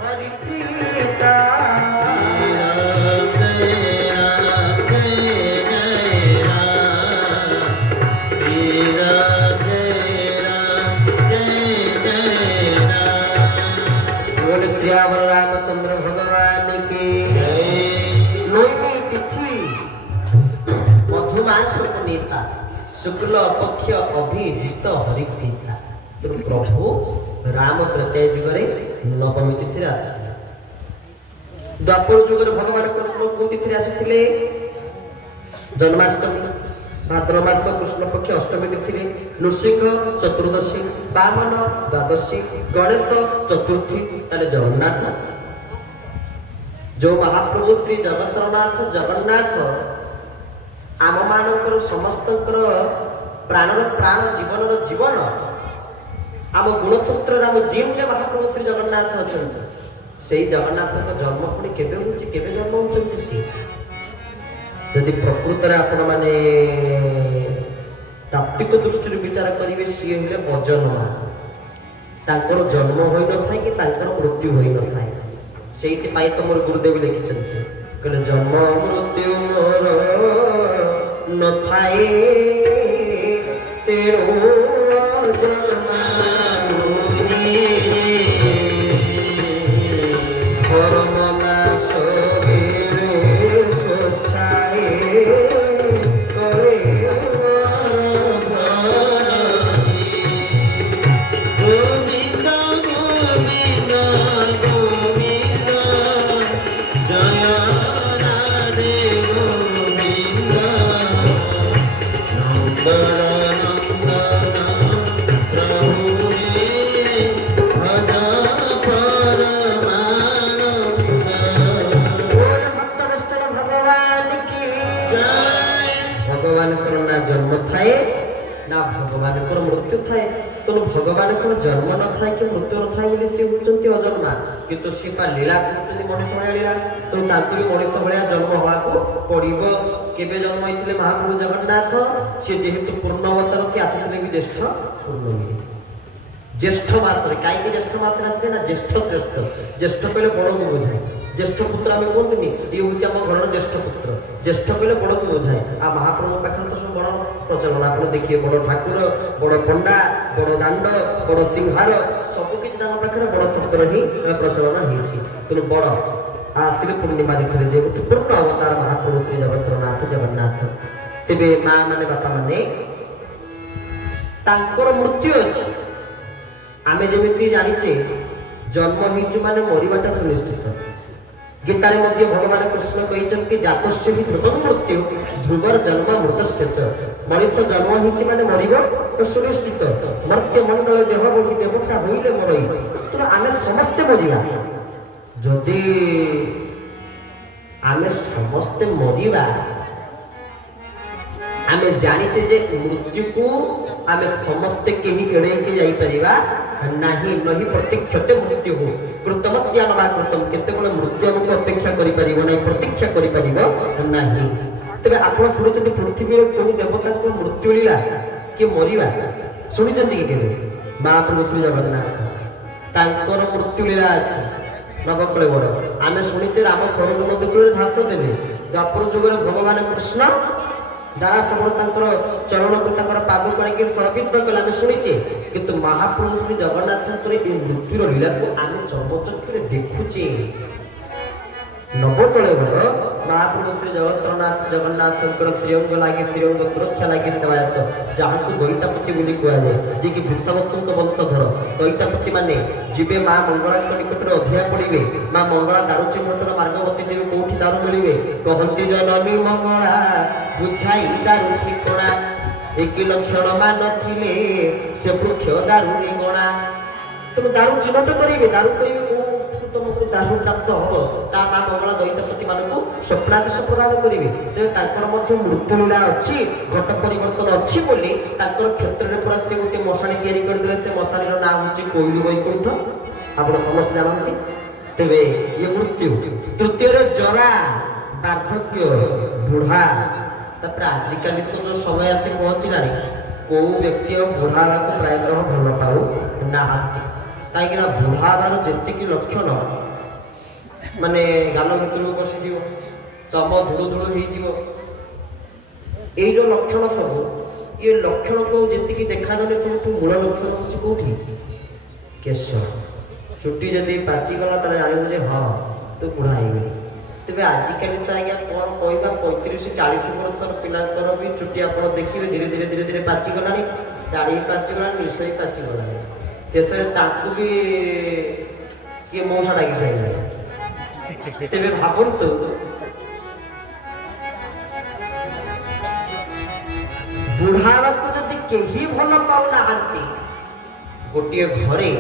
हरिप्रीता। श्यावर रामचंद्र भगवान की नैमि तिथि मधुमास पुनीता शुक्ल पक्ष अभिजित हरिप्रीता। तेणु प्रभु राम त्रेतया जुगरे नवमी तिथि आसी। द्वापर जुगरे भगवान कृष्ण को तिथि आसी जन्माष्टमी भाद्र मास कृष्ण पक्ष अष्टमी तिथि, नृसिंह चतुर्दशी, वामन द्वादशी, गणेश चतुर्थी। ताले जगन्नाथ जो महाप्रभु श्री जगतरनाथ जगन्नाथ आम मानकर समस्तकर प्राणर प्राण जीवनर जीवन आम गुणसूत्र आम जीवने महाप्रभु श्री जगन्नाथ अच्छा से जगन्नाथ जन्म पुणी केबे होची केबे जन्म होचंती सी। यदि प्रकृत आपण माने तात्विक दृष्टि विचार करेंगे सी हेले अजन्मा, तांकर जन्म होई न थाए कि तांकर मृत्यु होई न थाए। सेइति पाई तो मोर गुरुदेव लिखिछन्ति कहले जन्म मृत्यु मोर न थाए तेरो जन्मा धर्म नाश बेरे सोछाए करे जन्म थाए ना भगवान को मृत्यु थाए। तो भगवान को जन्म न थाए कि मृत्यु न थाए बोली सी होचंती अजन्मा, किंतु सी पा लीला करचंती मनुष्य भलिया लीला। तो तांकरी मनुष्य भलिया जन्म होवा को पड़िबो। केबे जन्म होइथिले महाप्रभु जगन्नाथ? से जेहेतु पूर्ण अवतार से आसिथिले कि ज्येष्ठ पूर्णमी ज्येष्ठ मास रे। काई के ज्येष्ठ मास रे आसिले ना ज्येष्ठ श्रेष्ठ। ज्येष्ठ पहले बड़ को बुझाए জ্যେষ্ঠ পুତ୍ର আমি କୁହନ୍ତୁନି ଇଏ ହେଉଛି ଆମ ଘରର ଜ୍ୟେଷ୍ଠ ପୁତ୍ର। ଜ୍ୟେଷ୍ଠ କହିଲେ ବଡ଼କୁ ବୁଝାଏ। ଆଉ ମହାପ୍ରଭୁଙ୍କ ପାଖରେ ତ ସବୁ ବଡ଼ ପ୍ରଚଳନ ଆପଣ ଦେଖିବେ, ବଡ଼ ଠାକୁର, ବଡ଼ ପଣ୍ଡା, ବଡ଼ ଦାଣ୍ଡ, ବଡ଼ ସିଂହାର ସବୁ କିଛି ତାଙ୍କ ପାଖରେ ବଡ଼ ଶବ୍ଦର ହିଁ ପ୍ରଚଳନ ହେଇଛି। ତେଣୁ ବଡ଼ ଆସିଲେ ପୂର୍ଣ୍ଣିମା ତିଥିରେ ଯେହେତୁ ପୂର୍ଣ୍ଣ ଅବତାର ମହାପ୍ରଭୁ ଶ୍ରୀ ଜଗତରନାଥ ଜଗନ୍ନାଥ। ତେବେ ମା ମାନେ ବାପା ମାନେ ତାଙ୍କର ମୃତ୍ୟୁ ଅଛି। ଆମେ ଯେମିତି ଜାଣିଛେ ଜନ୍ମ ହେଇଛୁ ମାନେ ମରିବାଟା ସୁନିଶ୍ଚିତ। ଗୀତାରେ ମଧ୍ୟ ଭଗବାନ କୃଷ୍ଣ କହିଛନ୍ତି ଜାତସ୍ୟ ହି ଧ୍ରୁବଂ ମୃତ୍ୟୁ ଧ୍ରୁବର ଜନ୍ମ ମୃତସ୍ୟ ଚ। ମଣିଷ ଜନ୍ମ ହେଇଛି ମାନେ ମରିବ ସୁନିଶ୍ଚିତ। ମର୍ତ୍ୟ ମଣ୍ଡଳ ଦେହ ବହି ଦେବତା ହୋଇଲେ ମରଇ। ତେଣୁ ଆମେ ସମସ୍ତେ ମରିବା। ଯଦି ଆମେ ସମସ୍ତେ ମରିବା, ଆମେ ଜାଣିଛେ ଯେ ମୃତ୍ୟୁକୁ ଆମେ ସମସ୍ତେ କେହି ଏଡ଼େଇକି ଯାଇପାରିବା ନାହିଁ। ନହି ପ୍ରତୀକ୍ଷତେ ମୃତ୍ୟୁ କୃତମତ୍ୟାନ ବା କୃତମ, କେତେବେଳେ ମୃତ୍ୟୁ ଆମକୁ ଅପେକ୍ଷା କରିପାରିବ ନାହିଁ, ପ୍ରତୀକ୍ଷା କରିପାରିବ ନାହିଁ। ତେବେ ଆପଣ ଶୁଣିଛନ୍ତି ପୃଥିବୀରେ କୋଉ ଦେବତାଙ୍କ ମୃତ୍ୟୁ ଲୀଳା କିଏ ମରିବା ଶୁଣିଛନ୍ତି କି କେବେ? ମହାପ୍ରଭୁ ଶ୍ରୀ ଜଗନ୍ନାଥ ତାଙ୍କର ମୃତ୍ୟୁ ଲୀଳା ଅଛି ନବକଳେବର। ଆମେ ଶୁଣିଛେ ରାମ ସରୋଜ ନଦୀ କୂଳରେ ଘାସ ଦେଲେ, ଦ୍ୱାପର ଯୁଗରେ ଭଗବାନ କୃଷ୍ଣ ଦାରା ସମର ତାଙ୍କର ଚରଣକୁ ତାଙ୍କର ପାଦକୁ ଆଣିକି ସମର୍ପିତ କଲେ ଆମେ ଶୁଣିଛେ। କିନ୍ତୁ ମହାପ୍ରଭୁ ଶ୍ରୀ ଜଗନ୍ନାଥଙ୍କର এই ମୃତ୍ୟୁର ଲୀଳାକୁ ଆମେ ଚର୍ମଚକ୍ଷୁରେ ଦେଖୁଛେ। ନବକଳେବର ମହାପ୍ରଭୁ ଶ୍ରୀ ଜଗତରନାଥ ଜଗନ୍ନାଥଙ୍କର ଶ୍ରୀଅଙ୍ଗ ଲାଗି ଶ୍ରୀଅଙ୍ଗ ସୁରକ୍ଷା ଲାଗି ସେବାୟତ, ଯାହାକୁ ଦଇତାପତି ବୋଲି କୁହାଯାଏ, ଯିଏକି ବୃଷଭସୁଙ୍କ ବଂଶଧର। ଦଇତାପତି ମାନେ ଯିବେ ମା ମଙ୍ଗଳାଙ୍କ ନିକଟରେ ଅଧିଆ ପଡ଼ିବେ। ମା ମଙ୍ଗଳା ଦାରୁ ଚିହ୍ନଟର ମାର୍ଗବତୀ ଦେବେ, କୋଉଠି ଦାରୁ ମିଳିବେ? କହନ୍ତି ଜନନୀ ମଙ୍ଗଳା ବୁଝାଇ ଦାରୁ ଠିକଣା, ଏକି ଲକ୍ଷଣ ମାନ ଥିଲେ ସେ ବୃକ୍ଷ ଦାରୁ ନିଗଣା। ତେଣୁ ଦାରୁ ଚିହ୍ନଟ କରିବେ, ଦାରୁ କରିବେ କୋଉଠୁ ତମକୁ ଦାରୁ ପ୍ରାପ୍ତ ହବ, ତା ମା ମଙ୍ଗଳା ଦଇତାପତି ମାନଙ୍କୁ ସ୍ୱପ୍ନାଦେଶ ପ୍ରଦାନ କରିବେ। ତେବେ ତାଙ୍କର ମଧ୍ୟ ମୃତ୍ୟୁ ଲୀଳା ଅଛି, ଘଟ ପରିବର୍ତ୍ତନ ଅଛି ବୋଲି ତାଙ୍କର କ୍ଷେତ୍ରରେ ପୁରା ସେ ଗୋଟେ ମଶାଣି ତିଆରି କରିଦେଲେ। ସେ ମଶାଣିର ନାଁ ହେଉଛି କୋଇଲି ବୈକୁଣ୍ଠ, ଆପଣ ସମସ୍ତେ ଜାଣନ୍ତି। ତେବେ ଇଏ ମୃତ୍ୟୁ। ତୃତୀୟରେ ଜରା, ବାର୍ଦ୍ଧକ୍ୟ, ବୁଢ଼ା। ତାପରେ ଆଜିକାଲି ତ ଯୋଉ ସମୟ ଆସି ପହଞ୍ଚିଲାଣି, କୋଉ ବ୍ୟକ୍ତି ଆଉ ବୁଢ଼ା ହେବାକୁ ପ୍ରାୟତଃ ଭଲ ପାଉ ନାହାନ୍ତି। କାହିଁକିନା ବୁଢ଼ା ହେବାର ଯେତିକି ଲକ୍ଷଣ, ମାନେ ଗାଲ ଭିତରକୁ ବସିଯିବ, ଚମ ଧୁଳୁ ଧୁଳୁ ହେଇଯିବ, ଏଇ ଯୋଉ ଲକ୍ଷଣ ସବୁ, ଏ ଲକ୍ଷଣକୁ ଯେତିକି ଦେଖାଯାଏ ସବୁଠୁ ମୂଳ ଲକ୍ଷଣ ହେଉଛି କୋଉଠି? କେଶ। ଚୁଟି ଯଦି ପାଚିଗଲା ତାହେଲେ ଜାଣିବୁ ଯେ ହଁ ତୁ ବୁଢ଼ା ହେଇଗଲି। ତେବେ ଆଜିକାଲି ତ ଆଜ୍ଞା କ'ଣ କହିବା, 35-40 ବର୍ଷର ପିଲାଙ୍କର ବି ଚୁଟି ଆପଣ ଦେଖିବେ ଧୀରେ ଧୀରେ ଧୀରେ ଧୀରେ ପାଚିଗଲାଣି, ଦାଢ଼ି ପାଚିଗଲାଣି, ନିଶ ବି ପାଚିଗଲାଣି। ଶେଷରେ ତାଙ୍କୁ ବି କିଏ ମଉସା ଡାକି ସାରିଲାଣି। ତେବେ ଭାବନ୍ତୁ ବୁଢ଼ା ହେବାକୁ ଯଦି କେହି ଭଲ ପାଉନାହାନ୍ତି, ଗୋଟିଏ ଘରେ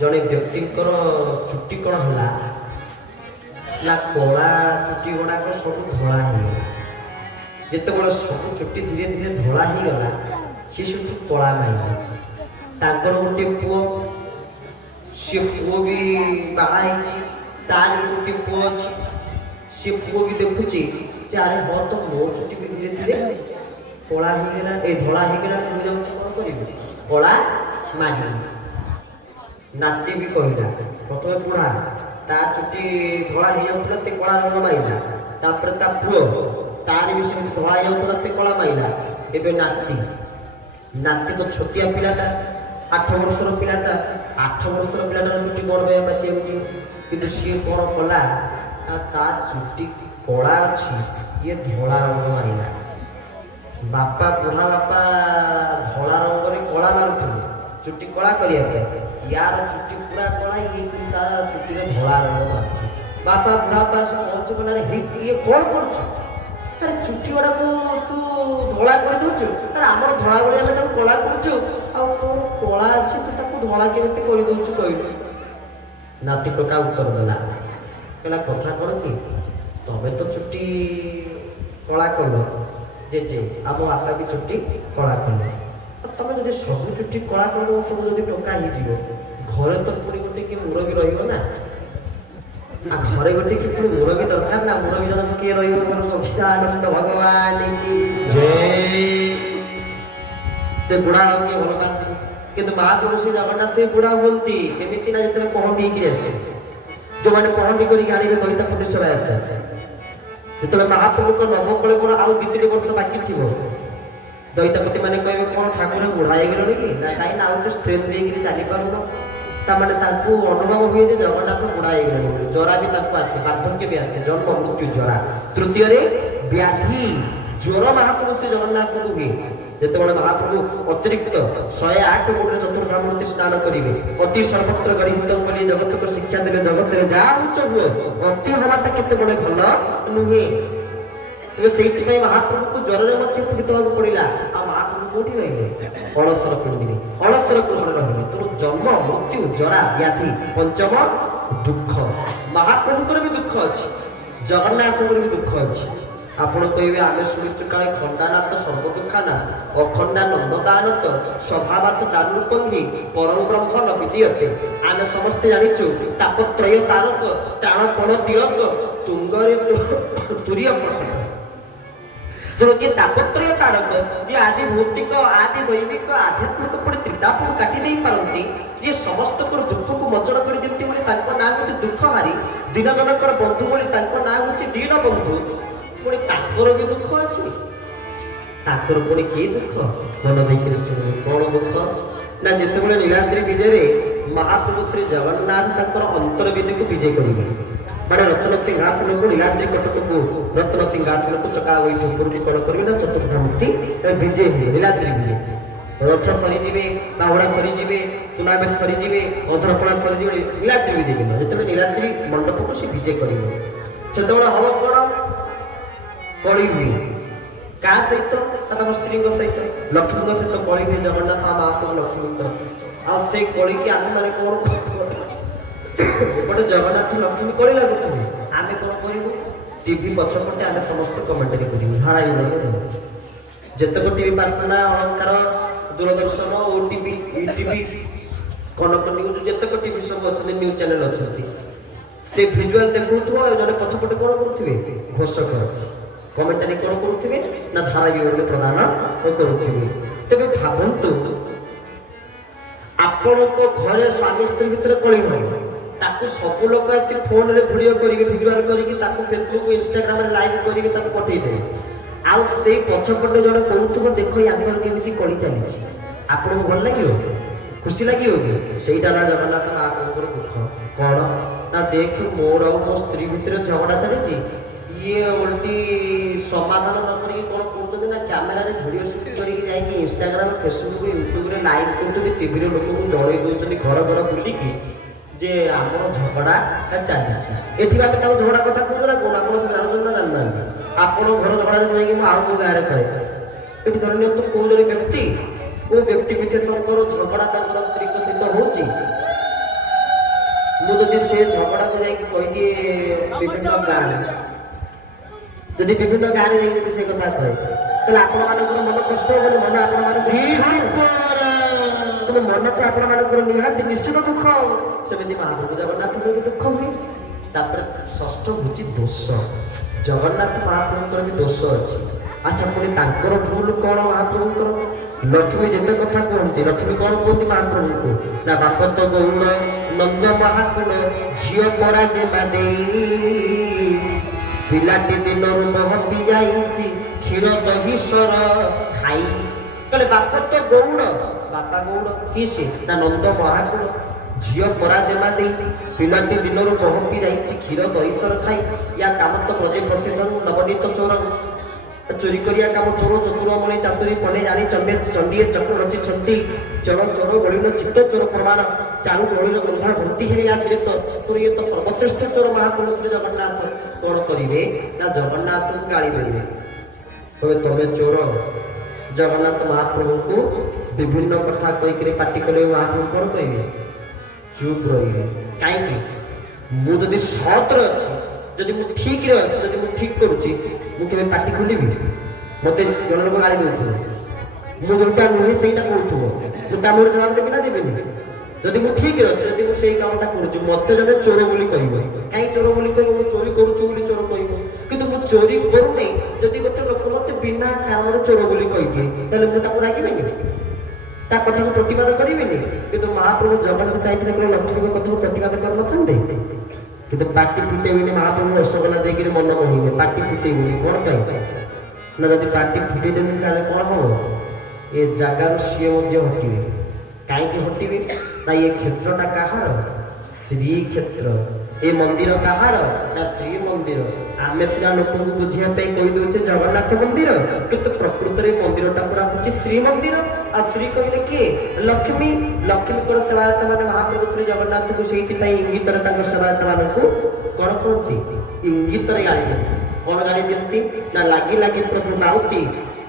ଜଣେ ବ୍ୟକ୍ତିଙ୍କର ଚୁଟି କ'ଣ ହେଲା ନା କଳା ଚୁଟି ଗୁଡ଼ାକ ସବୁ ଧଳା ହେଇଗଲା। ଯେତେବେଳେ ସବୁ ଚୁଟି ଧୀରେ ଧୀରେ ଧଳା ହେଇଗଲା, ସେ ସବୁ କଳା ମାଇଲା। ତାଙ୍କର ଗୋଟେ ପୁଅ, ସେ ପୁଅ ବି ବାହା ହେଇଛି, ତାର ବି ଗୋଟେ ପୁଅ ଅଛି। ସେ ପୁଅ ବି ଦେଖୁଛି ଯେ ଆରେ ହଁ ତ ମୋ ଚୁଟି ବି ଧୀରେ ଧୀରେ କଳା ହେଇଗଲା, ଏ ଧଳା ହେଇଗଲା, ମୁଁ ଯାଉଛି କ'ଣ କରିବି, କଳା ମାରିବି। ନାତି ବି କହିଲା, ପ୍ରଥମେ ବୁଢ଼ା ତା ଚୁଟି ଧଳା ହେଇଯାଉଥିଲା, ସେ କଳା ରଙ୍ଗ ମାଇଲା। ତାପରେ ତା ପୁଅ, ତାର ବି ସେମିତି ଧଳା ହେଇଯାଉଥିଲା, ସେ କଳା ମାଇଲା। ଏବେ ନାତି, ନାତି ତ ଛୋଟିଆ ପିଲାଟା, 8 ବର୍ଷର ପିଲାଟା। 8 ବର୍ଷର ପିଲାଟାର ଚୁଟି ବଡ଼ ପାଇଁ ପାଚି ଯାଉଛି। କିନ୍ତୁ ସିଏ କ'ଣ କଲା, ତା ଚୁଟି କଳା ଅଛି, ଇଏ ଧଳା ରଙ୍ଗ ମାଇଲା। ବାପା, ବୁଢ଼ା ବାପା ଧଳା ରଙ୍ଗରେ କଳା ମାରୁଥିଲେ ଚୁଟି କଳା କରିବା ପାଇଁ, ୟାର ଚୁଟି ପୁରା କଳା, ଇଏ କିନ୍ତୁ ତା ଚୁଟିରେ ଧଳା ରଙ୍ଗ ମାରୁଛି। ବାପା ବୁଢ଼ା ବାପା ସେ ପହଞ୍ଚି ଗଲାରେ, ଇଏ କ'ଣ କରୁଛୁ? ଆରେ ଚୁଟି ଗୁଡ଼ାକୁ ତୁ ଧଳା କରିଦେଉଛୁ, ଆରେ ଆମର ଧଳା ଭଳି ଆମେ ତାକୁ କଳା କରୁଛୁ, ଆଉ ତୋର କଳା ଅଛି ତୁ ତାକୁ ଧଳା କେମିତି କରିଦେଉଛୁ କହିଲୁ? ନାତି ଟୋକା ଉତ୍ତର ଦେଲା, କହିଲା କଥା କ'ଣ କି, ତମେ ତ ଚୁଟି କଳା କଲ ଜେଜେ, ଆମ ବାପା ବି ଚୁଟି କଳା କଲେ, ତମେ ଯଦି ସବୁ ଚୁଟି କଳା କରିଦେବ, ସବୁ ଯଦି ଟୋକା ହେଇଯିବ, ଘରେ ତ ପୁଣି ଗୋଟେ କିଏ ମୁରବୀ ରହିବ ନା। ଆଉ ଘରେ ଗୋଟେ କି ପୁଣି ମୁରବୀ ଦରକାର ନା। ମୁରବୀ ଜଣକ କିଏ ରହିବ? ସଚ୍ଚିଦାନନ୍ଦ ଭଗବାନ କି ଜୟ। ବୁଢ଼ା ଆଉ କିଏ ଭଲ ପାଆନ୍ତି, କିନ୍ତୁ ମହାପ୍ରଭୁ ଶ୍ରୀ ଜଗନ୍ନାଥ ବୁଢ଼ା ହୁଅନ୍ତି କେମିତି ନା, ଯେତେବେଳେ ପହଣ୍ଡି ହେଇକିରି ଆସିବେ, ଯେଉଁମାନେ ପହଣ୍ଡି କରିକି ଆଣିବେ ଦଇତାପତି ସେବାୟତ, ଯେତେବେଳେ ମହାପ୍ରଭୁଙ୍କ ନବକଳେବର ଆଉ 2-3 ବର୍ଷ ବାକି ଥିବ, ଦଇତାପତି ମାନେ କହିବେ କ'ଣ ଠାକୁର ବୁଢ଼ା ହେଇଗଲେଣି କି? ନା କାହିଁକି ନା ଆଉ ତ ଷ୍ଟ୍ରେନ୍ଥ ଦେଇକିରି ଚାଲିପାରୁନ। ତାମାନେ ତାଙ୍କୁ ଅନୁଭବ ହୁଏ ଯେ ଜଗନ୍ନାଥ ବୁଢ଼ା ହେଇଗଲେଣି ବୋଲି। ଜରା ବି ତାଙ୍କୁ ଆସେ, ବାର୍ଦ୍ଧକ୍ୟ ବି ଆସେ, ଜନ୍ମ ମୃତ୍ୟୁ ଜରା। ତୃତୀୟରେ ବ୍ୟାଧି ଜ୍ୱର ମହାପ୍ରଭୁ ଶ୍ରୀ ଜଗନ୍ନାଥଙ୍କୁ ହୁଏ। ଯେତେବେଳେ ମହାପ୍ରଭୁ ଅତିରିକ୍ତ 108 ଗୋଟରେ ଚତୁର୍ଧାମୂର୍ତ୍ତି ସ୍ନାନ କରିବେ, ଅତି ସର୍ବତ୍ର ଗରିହିତ ବୋଲି ଜଗତକୁ ଶିକ୍ଷା ଦେଲେ, ଜଗତରେ ଯାହା ଉଚ୍ଚ ହୁଏ ଅତି ହବାଟା କେତେବେଳେ ଭଲ ନୁହେଁ। ତେବେ ସେଇଥିପାଇଁ ମହାପ୍ରଭୁଙ୍କୁ ଜ୍ୱରରେ ମଧ୍ୟ ପୀଡ଼ିତ ହେବାକୁ ପଡ଼ିଲା। ଆଉ ମହାପ୍ରଭୁ କୋଉଠି ରହିଲେ? ଅଳସର ପିଣ୍ଡିରେ, ଅଳସର ଗୃହରେ ରହିଲେ। ତେଣୁ ଜନ୍ମ ମୃତ୍ୟୁ ଜରା ବ୍ୟାଧି, ପଞ୍ଚମ ଦୁଃଖ। ମହାପ୍ରଭୁଙ୍କର ବି ଦୁଃଖ ଅଛି, ଜଗନ୍ନାଥଙ୍କର ବି ଦୁଃଖ ଅଛି। ଆପଣ କହିବେ ଆମେ ଶୁଣିଛୁ କାଳେ ଖଣ୍ଡାନାଥ ସର୍ବଦୁଃଖାନା, ଅଖଣ୍ଡାନନ୍ଦଦାନତ, ସ୍ୱଭାବାତ ଦାରୁପଙ୍ଗୀ, ପରମ ବ୍ରହ୍ମ ନ ବିଦୀୟତେ। ଆମେ ସମସ୍ତେ ଜାଣିଛୁ ତାପତ୍ରୟ ତାରକ, ତ୍ରାଣପଣ ତିଳକ, ତୁଙ୍ଗରେ ତୁରୀୟ ପ୍ରକଟ। ତେଣୁ ଯିଏ ତାପତ୍ରୟ ତାରକ, ଯିଏ ଆଦି ଭୌତିକ ଆଦି ଦୈବିକ ଆଧ୍ୟାତ୍ମିକ ପରି ତ୍ରିତାପକୁ କାଟି ଦେଇ ପାରନ୍ତି, ଯିଏ ସମସ୍ତଙ୍କର ଦୁଃଖକୁ ମୋଚନ କରି ଦିଅନ୍ତି ବୋଲି ତାଙ୍କ ନାଁ ହେଉଛି ଦୁଃଖହାରି, ଦୀନ ଜନଙ୍କର ବନ୍ଧୁ ବୋଲି ତାଙ୍କ ନାଁ ହେଉଛି ଦୀନ ବନ୍ଧୁ। ପୁଣି ତାଙ୍କର ବି ଦୁଃଖ ଅଛି। ତାଙ୍କର ପୁଣି କି ଦୁଃଖ? ମନ ଦେଇକରି ଶୁଣିବେ। କ'ଣ ଦୁଃଖ? ନା ଯେତେବେଳେ ନୀଳାଦ୍ରି ବିଜୟରେ ମହାପ୍ରଭୁ ଶ୍ରୀ ଜଗନ୍ନାଥ ତାଙ୍କର ଅନ୍ତର୍ବେଦୀକୁ ବିଜେ କରିବେ, ମାନେ ରତ୍ନ ସିଂହାସନକୁ ନୀଳାଦ୍ରି କଟକକୁ ରତ୍ନ ସିଂହାସନକୁ ଚକା ବୈଠ ଉପରକୁ କ'ଣ କରିବେ ନା ଚତୁର୍ଧାମୂର୍ତ୍ତି ବିଜେ ହେବେ। ନୀଳାଦ୍ରି ବିଜେ, ରଥ ସରିଯିବେ, ବାହୁଡ଼ା ସରିଯିବେ, ସୁନାବେଶ ସରିଯିବେ, ଅଧରପଣା ସରିଯିବେ, ନୀଳାଦ୍ରି ବିଜେ ଦିନ ଯେତେବେଳେ ନୀଳାଦ୍ରି ମଣ୍ଡପକୁ ସେ ବିଜେ କରିବେ, ସେତେବେଳେ ହବ କ'ଣ? କଳି ହୁଏ। କାହା ସହିତ? ତାଙ୍କ ସ୍ତ୍ରୀଙ୍କ ସହିତ, ଲକ୍ଷ୍ମୀଙ୍କ ସହିତ କଳି ହୁଏ। ଜଗନ୍ନାଥ ମହାପ୍ରଭୁ ଲକ୍ଷ୍ମୀଙ୍କ, ଆଉ ସେଇ କଳିକି ଆମେ ମାନେ କ'ଣ ଏପଟେ ଜଗନ୍ନାଥ ଲକ୍ଷ୍ମୀ କଳି ଲାଗୁଥିବେ, ଆମେ କ'ଣ କରିବୁ? ଟିଭି ପଛପଟେ ଆମେ ସମସ୍ତେ କମେଣ୍ଟାରୀ କରିବୁ, ଧାରାବିବରଣୀ ଦେବୁ। ଯେତେକ ଟିଭି ପ୍ରାର୍ଥନା, ଅଳଙ୍କାର, Doordarshan, OTV, ETV, Kanak news, ଯେତେକ ଟିଭି ସବୁ ଅଛନ୍ତି, ନ୍ୟୁଜ୍ ଚ୍ୟାନେଲ ଅଛନ୍ତି, ସେ ଭିଜୁଆଲ ଦେଖଉଥିବ, ଜଣେ ପଛପଟେ କ'ଣ କରୁଥିବେ? ଘୋଷକ କମେଣ୍ଟାରୀ କ'ଣ କରୁଥିବେ? ନା ଧାରା ବିବରଣୀ ପ୍ରଦାନ କରୁଥିବେ। ତେବେ ଭାବନ୍ତୁ, ଆପଣଙ୍କ ଘରେ ସ୍ୱାମୀ ସ୍ତ୍ରୀ ଭିତରେ କଳି ହେବ, ତାକୁ ସବୁ ଲୋକ ଆସି ଫୋନରେ ଭିଡ଼ିଓ କରିବେ, ଭିଜୁଆଲ କରିକି ତାକୁ ଫେସବୁକ୍ ଇନଷ୍ଟାଗ୍ରାମରେ ଲାଇଭ୍ କରିକି ତାକୁ ପଠେଇଦେବେ। ଆଉ ସେଇ ପଛପଟେ ଜଣେ କହୁଥିବ ଦେଖ ୟାଙ୍କର କେମିତି କଳି ଚାଲିଛି। ଆପଣଙ୍କୁ ଭଲ ଲାଗିବ? ଖୁସି ଲାଗିବ କି? ସେଇଟା ହେଲା ଜଗନ୍ନାଥ ମହାପ୍ରଭୁଙ୍କର ଦୁଃଖ। କ'ଣ ନା ଦେଖ ମୋର ଆଉ ମୋ ସ୍ତ୍ରୀ ଭିତରେ ଝଗଡ଼ା ଚାଲିଛି, ଇଏ ଓଲଟି ସମାଧାନ ନ କରିକି କ'ଣ କରୁଛନ୍ତି ନା କ୍ୟାମେରାରେ ଭିଡ଼ିଓ ସୁଟ୍ କରିକି ଯାଇକି ଇନଷ୍ଟାଗ୍ରାମ, ଫେସବୁକ୍, ୟୁଟ୍ୟୁବରେ ଲାଇଭ୍ କରୁଛନ୍ତି, ଟିଭିରେ ଲୋକଙ୍କୁ ଜଣେଇ ଦେଉଛନ୍ତି ଘର ଘର ବୁଲିକି ଯେ ଆମର ଝଗଡ଼ା ଚାଲିଛି। ଏଠି ଆମେ ତାଙ୍କ ଝଗଡ଼ା କଥା କହୁଛୁ ନା କ'ଣ? ଆପଣ ସବୁ ଜାଣୁଛନ୍ତି ନା ଜାଣିନାହାନ୍ତି? ଆପଣ ଘର ଝଗଡ଼ା ଯଦି ଯାଇକି ମୁଁ ଆଉ କେଉଁ ଗାଁରେ କରେ, ଏଠି ଧରି ନିଅନ୍ତୁ କେଉଁ ଜଣେ ବ୍ୟକ୍ତି, କେଉଁ ବ୍ୟକ୍ତି ବିଶେଷଙ୍କର ଝଗଡ଼ା ତାଙ୍କର ସ୍ତ୍ରୀଙ୍କ ସହିତ ହେଉଛି, ମୁଁ ଯଦି ସେ ଝଗଡ଼ାକୁ ଯାଇକି କହିଦିଏ ବିଭିନ୍ନ ଗାଁରେ, ଯଦି ବିଭିନ୍ନ ଗାଁରେ ଯାଇକି ଯଦି ସେ କଥା କହେ, ତାହେଲେ ଆପଣମାନଙ୍କର ମନ କଷ୍ଟ ହେବନି? ମନ ଆପଣମାନଙ୍କର ମନ ତ ଆପଣମାନଙ୍କର ନିହାତି ନିଶ୍ଚିତ ଦୁଃଖ ହବ। ସେମିତି ମହାପ୍ରଭୁ ଜଗନ୍ନାଥଙ୍କର ବି ଦୁଃଖ ହୁଏ। ତାପରେ ଷଷ୍ଠ ହେଉଛି ଦୋଷ। ଜଗନ୍ନାଥ ମହାପ୍ରଭୁଙ୍କର ବି ଦୋଷ ଅଛି। ଆଚ୍ଛା, ପୁଣି ତାଙ୍କର ଭୁଲ କ'ଣ ମହାପ୍ରଭୁଙ୍କର? ଲକ୍ଷ୍ମୀ ଯେତେ କଥା କୁହନ୍ତି, ଲକ୍ଷ୍ମୀ କ'ଣ କୁହନ୍ତି ମହାପ୍ରଭୁଙ୍କୁ? ନା ବାପ ତ ଗୌଣ ନନ୍ଦ ମହାକୁଳ, ଝିଅ ପରା ଯେମା ଦେଇ, ପିଲାଟି ଦିନରୁ ମହପି ଯାଇଛି, କ୍ଷୀର ଦହି ସର ଖାଇ। କହିଲେ ବାପ ତ ଗୌଡ଼, ବାପା ଗୌଡ଼ କି ସେ? ନା ନନ୍ଦ ମହାକୁଳ, ଝିଅ ପରାଜମା ଦେଇ, ପିଲାଟି ଦିନରୁ ମହପି ଯାଇଛି, କ୍ଷୀର ଦହି ସର ଖାଇ। ୟା କାମ ତ ବ୍ରଜେ ପ୍ରସିଦ୍ଧ ନବନୀତ ଚୋର, ଚୋରି କରିବା କାମ ଚୋର, ଚତୁରମଣି ଚାତୁରୀ ପନେ ଜାଣି ଚଣ୍ଡେ ଚଣ୍ଡିଏ ଚକ୍ର ରଚିଛନ୍ତି, ଚଳ ଚୋର ଗଳିନ ଚିତ୍ତ ଚୋର ପ୍ରମାଣ, ଚାରୁ ଗଳିର ଗନ୍ଧା ଭର୍ତ୍ତି ହେଳିଆ ଦୃଶ୍ୟ। ତେଣୁ ଇଏ ତ ସର୍ବଶ୍ରେଷ୍ଠ ଚୋର ମହାପ୍ରଭୁ ଶ୍ରୀ ଜଗନ୍ନାଥ। କ'ଣ କରିବେ ନା ଜଗନ୍ନାଥଙ୍କୁ ଗାଳି ଦେବେ, କହିବେ ତମେ ଚୋର। ଜଗନ୍ନାଥ ମହାପ୍ରଭୁଙ୍କୁ ବିଭିନ୍ନ କଥା କହିକିରି ପାଟି କଲେ ମହାପ୍ରଭୁ କ'ଣ କହିବେ? ଚୁପ୍ ରହିବେ। କାହିଁକି? ମୁଁ ଯଦି ସତରେ ଅଛି, ଯଦି ମୁଁ ଠିକରେ ଅଛି, ଯଦି ମୁଁ ଠିକ କରୁଛି, ମୁଁ କେବେ ପାଟି ଖୋଲିବି? ମୋତେ ଜଣେ ଲୋକ ଗାଳି ଦେଉଥିବ, ମୁଁ ଯୋଉଟା ନୁହେଁ ସେଇଟା କହୁଥିବ, ମୁଁ ତା ମୁହଁରେ ଜବାବ ଦେବି ନା ଦେବିନି? ଯଦି ମୁଁ ଠିକରେ ଅଛି, ଯଦି ମୁଁ ସେଇ କାମଟା କରୁଛି, ମୋତେ ଜଣେ ଚୋର ବୋଲି କହିବ। କାହିଁ ଚୋର ବୋଲି କହିବ? ମୁଁ ଚୋରି କରୁଛୁ ବୋଲି ଚୋର କହିବ। କିନ୍ତୁ ମୁଁ ଚୋରି କରୁନି, ଯଦି ଗୋଟେ ଲୋକ ମୋତେ ବିନା କାରଣରେ ଚୋର ବୋଲି କହିଦିଏ, ତାହେଲେ ମୁଁ ତାକୁ ରାଗିବିନି, ତା କଥାକୁ ପ୍ରତିବାଦ କରିବିନି? କିନ୍ତୁ ମହାପ୍ରଭୁ ଜଗନ୍ନାଥ ଚାହିଁଥିଲେ କ'ଣ ଲକ୍ଷ୍ମୀଙ୍କ କଥାକୁ ପ୍ରତିବାଦ କରିନଥାନ୍ତେ? କିନ୍ତୁ ପାଟି ଫିଟେଇବିନି ମହାପ୍ରଭୁ ରସଗୋଲା ଦେଇକିରି ମନ କହିବେ ପାଟି ଫିଟେଇବିନି କ'ଣ ପାଇଁ ନା ଯଦି ପାଟି ଫିଟେଇ ଦେବି ତାହେଲେ କ'ଣ ହବ ଏ ଜାଗାରୁ ସିଏ ମଧ୍ୟ ହଟିବେ କାହିଁକି ହଟିବେ ନା ଏ କ୍ଷେତ୍ରଟା କାହାର ଶ୍ରୀକ୍ଷେତ୍ର ଏ ମନ୍ଦିର କାହାର ନା ଶ୍ରୀମନ୍ଦିର ଆମେ ସିନା ଲୋକଙ୍କୁ ବୁଝିବା ପାଇଁ କହିଦେଉଛେ ଜଗନ୍ନାଥ ମନ୍ଦିର କିନ୍ତୁ ପ୍ରକୃତରେ ମନ୍ଦିରଟା ପୁରା ହଉଛି ଶ୍ରୀମନ୍ଦିର ଆଉ ଶ୍ରୀ କହିଲେ କିଏ ଲକ୍ଷ୍ମୀ ଲକ୍ଷ୍ମୀଙ୍କର ସେବାୟତ ମାନେ ମହାପ୍ରଭୁ ଶ୍ରୀ ଜଗନ୍ନାଥଙ୍କୁ ସେଇଥିପାଇଁ ଇଙ୍ଗିତରେ ତାଙ୍କ ସେବାୟତ ମାନଙ୍କୁ କ'ଣ କରନ୍ତି ଇଙ୍ଗିତରେ ଗାଳି ଦିଅନ୍ତି କ'ଣ ଗାଳି ଦିଅନ୍ତି ନା ଲାଗି ଲାଗି ପ୍ରଭୁ ମାଉତି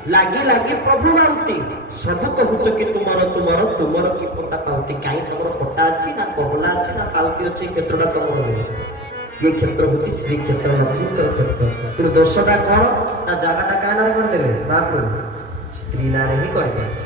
ଲାଗି ଲାଗି ପ୍ରଭୁ ମାଉତି ସବୁ କହୁଛ କି ତୁମର ତୁମର ତୁମର କି ପଟା ପାଉତି କାହିଁ ତମର ପଟା ଅଛି ନା କହନା ଅଛି ନା ପାଉତି ଅଛି ଏ କ୍ଷେତ୍ରଟା ତମର ये क्षेत्र हूँ श्रीक्षेत्र लक्ष्मीतर क्षेत्र तेणु दोषटा कौन ना जगटा क्या नारे करदे महाप्रभु स्त्री नारे ही करदे